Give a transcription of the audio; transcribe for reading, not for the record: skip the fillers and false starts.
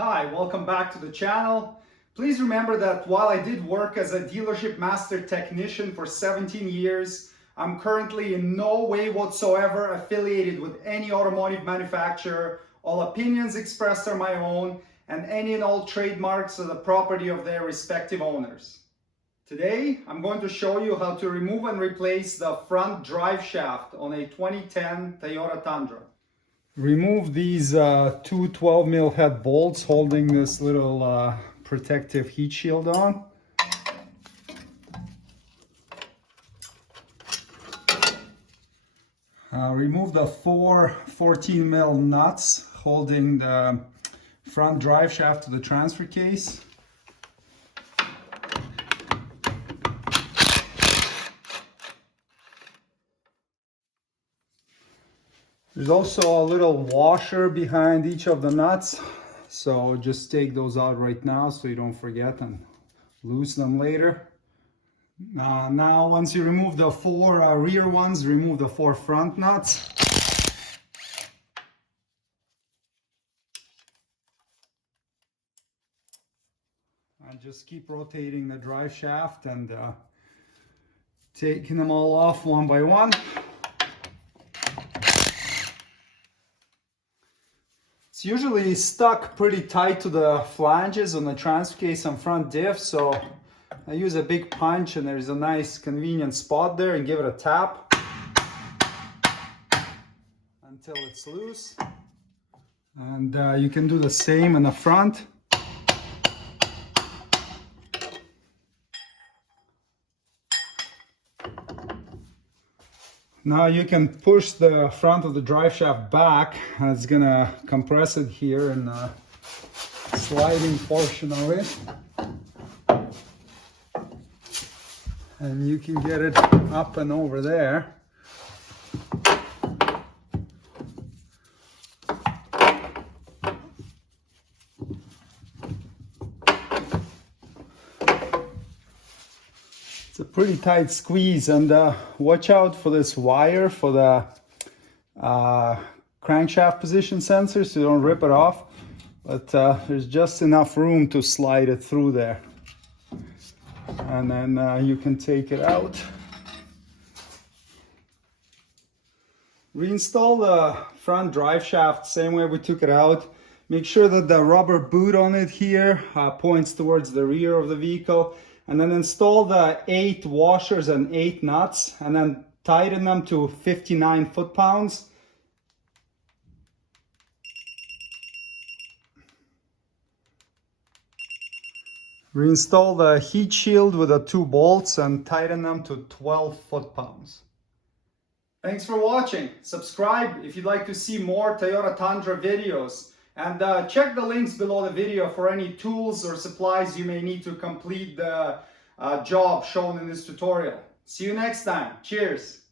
Hi, welcome back to the channel. Please remember that while I did work as a dealership master technician for 17 years, I'm currently in no way whatsoever affiliated with any automotive manufacturer. All opinions expressed are my own, and any and all trademarks are the property of their respective owners. Today, I'm going to show you how to remove and replace the front drive shaft on a 2010 Toyota Tundra. Remove these two 12mm head bolts holding this little protective heat shield on. Remove the four 14mm nuts holding the front drive shaft to the transfer case. There's also a little washer behind each of the nuts, so just take those out right now so you don't forget and lose them later. Now once you remove the four rear ones, remove the four front nuts. And just keep rotating the drive shaft and taking them all off one by one. It's usually stuck pretty tight to the flanges on the transfer case and front diff, so I use a big punch and there's a nice convenient spot there and give it a tap until it's loose. And you can do the same in the front. Now you can push the front of the drive shaft back, and it's gonna compress it here in the sliding portion of it. And you can get it up and over there. It's a pretty tight squeeze, and watch out for this wire for the crankshaft position sensor so you don't rip it off, but there's just enough room to slide it through there, and then you can take it out. Reinstall the front drive shaft same way we took it out. Make sure that the rubber boot on it here points towards the rear of the vehicle. And then install the 8 washers and 8 nuts, and then tighten them to 59 foot-pounds. Reinstall the heat shield with the 2 bolts and tighten them to 12 foot-pounds. Thanks for watching. Subscribe if you'd like to see more Toyota Tundra videos. And check the links below the video for any tools or supplies you may need to complete the job shown in this tutorial. See you next time. Cheers.